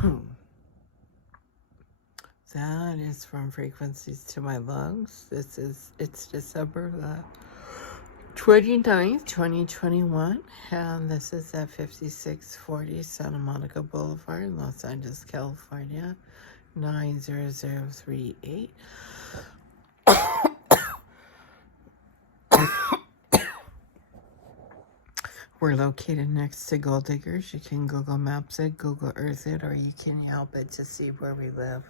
That is From Frequencies to My Lungs. It's December the 29th, 2021, and this is at 5640 Santa Monica Boulevard, Los Angeles, California, 90038. We're located next to Gold Diggers. You can Google Maps it, Google Earth it, or you can Yelp it to see where we live.